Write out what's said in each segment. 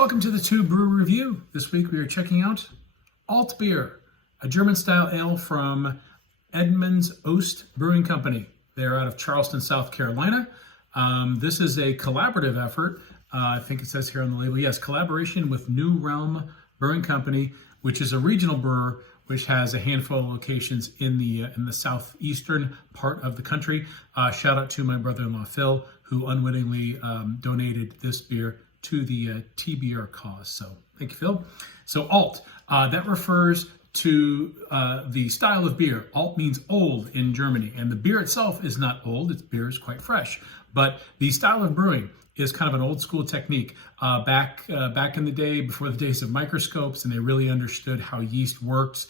Welcome to the TUE Brew Review. This week we are checking out Altbier, a German-style ale from Edmund's Oast Brewing Company. They're out of Charleston, South Carolina. This is a collaborative effort. I think it says here on the label, yes, collaboration with New Realm Brewing Company, which is a regional brewer which has a handful of locations in the southeastern part of the country. Shout out to my brother-in-law Phil, who unwittingly donated this beer to the TBR cause. So thank you, Phil. So Alt, that refers to the style of beer. Alt means old in Germany, and the beer itself is not old. Its beer is quite fresh, but the style of brewing is kind of an old school technique. Back in the day, before the days of microscopes, and they really understood how yeast works.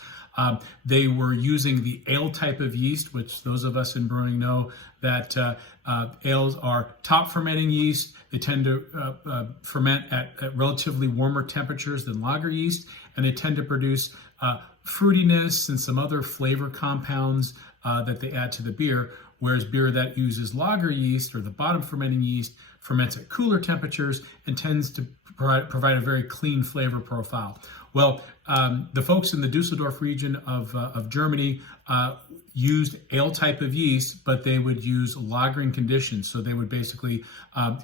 They were using the ale type of yeast, which those of us in brewing know that ales are top fermenting yeast. They tend to ferment at relatively warmer temperatures than lager yeast, and they tend to produce fruitiness and some other flavor compounds that they add to the beer, whereas beer that uses lager yeast or the bottom fermenting yeast ferments at cooler temperatures and tends to provide a very clean flavor profile. Well, the folks in the Dusseldorf region of Germany used ale type of yeast, but they would use lagering conditions. So they would basically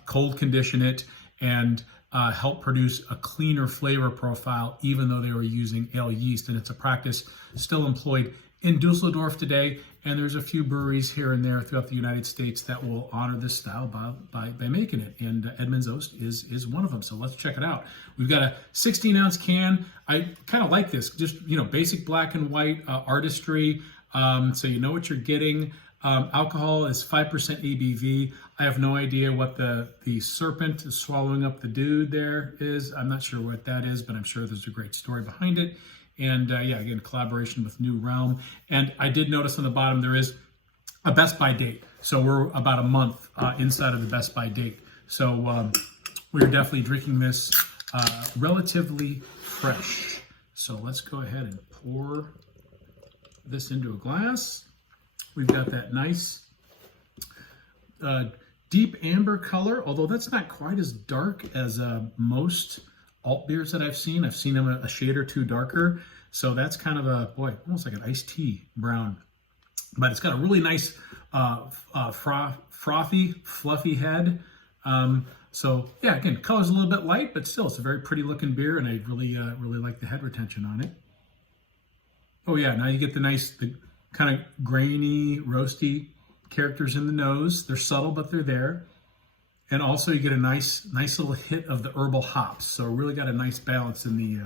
cold condition it and help produce a cleaner flavor profile, even though they were using ale yeast. And it's a practice still employed in Dusseldorf today, and there's a few breweries here and there throughout the United States that will honor this style by making it, and Edmund's Oast is one of them. So let's check it out. We've got a 16-ounce can. I kind of like this, just basic black and white artistry, so you know what you're getting. Alcohol is 5% ABV. I have no idea what the serpent is swallowing up the dude there is. I'm not sure what that is, but I'm sure there's a great story behind it. And yeah, again, collaboration with New Realm. And I did notice on the bottom there is a Best By date. So we're about a month inside of the Best By date. So we're definitely drinking this relatively fresh. So let's go ahead and pour this into a glass. We've got that nice deep amber color, although that's not quite as dark as most alt beers that I've seen. I've seen them a shade or two darker. So that's kind of a, boy, almost like an iced tea brown. But it's got a really nice frothy, fluffy head. So yeah, again, color's a little bit light, but still it's a very pretty looking beer, and I really like the head retention on it. Oh yeah, now you get the kind of grainy, roasty characters in the nose. They're subtle, but they're there. And also you get a nice little hit of the herbal hops. So really got a nice balance in the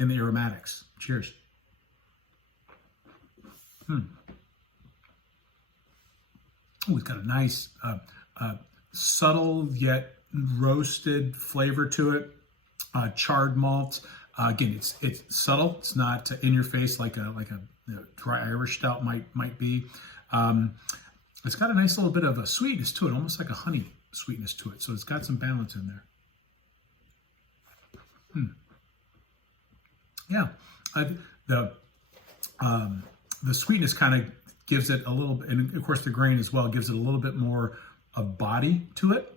aromatics. Cheers. Oh, it's got a nice subtle yet roasted flavor to it. Charred malt. Again, it's subtle. It's not in your face like a dry Irish stout might be. It's got a nice little bit of a sweetness to it, almost like a honey sweetness to it. So it's got some balance in there. Yeah, the sweetness kind of gives it a little bit, and of course the grain as well gives it a little bit more of body to it.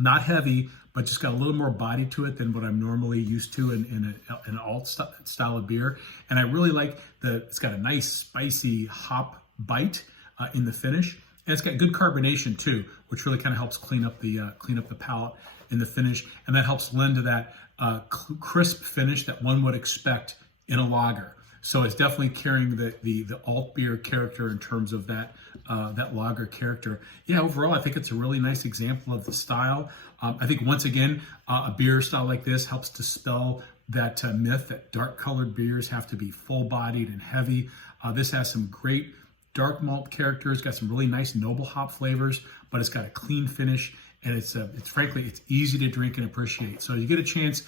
Not heavy, but just got a little more body to it than what I'm normally used to in an alt style of beer. And I really like it's got a nice spicy hop bite in the finish. And it's got good carbonation too, which really kind of helps clean up the palate in the finish, and that helps lend to that crisp finish that one would expect in a lager. So it's definitely carrying the alt beer character in terms of that lager character. Yeah, overall, I think it's a really nice example of the style. I think once again, a beer style like this helps dispel that myth that dark colored beers have to be full bodied and heavy. This has some great dark malt character. It's got some really nice noble hop flavors, but it's got a clean finish, and it's frankly, it's easy to drink and appreciate. So you get a chance,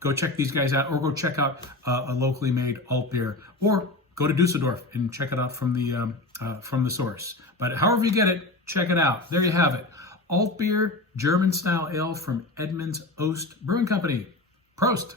go check these guys out, or go check out a locally made alt beer, or go to Dusseldorf and check it out from the source. But however you get it, check it out. There you have it. Altbier, German style ale from Edmund's Oast Brewing Company. Prost.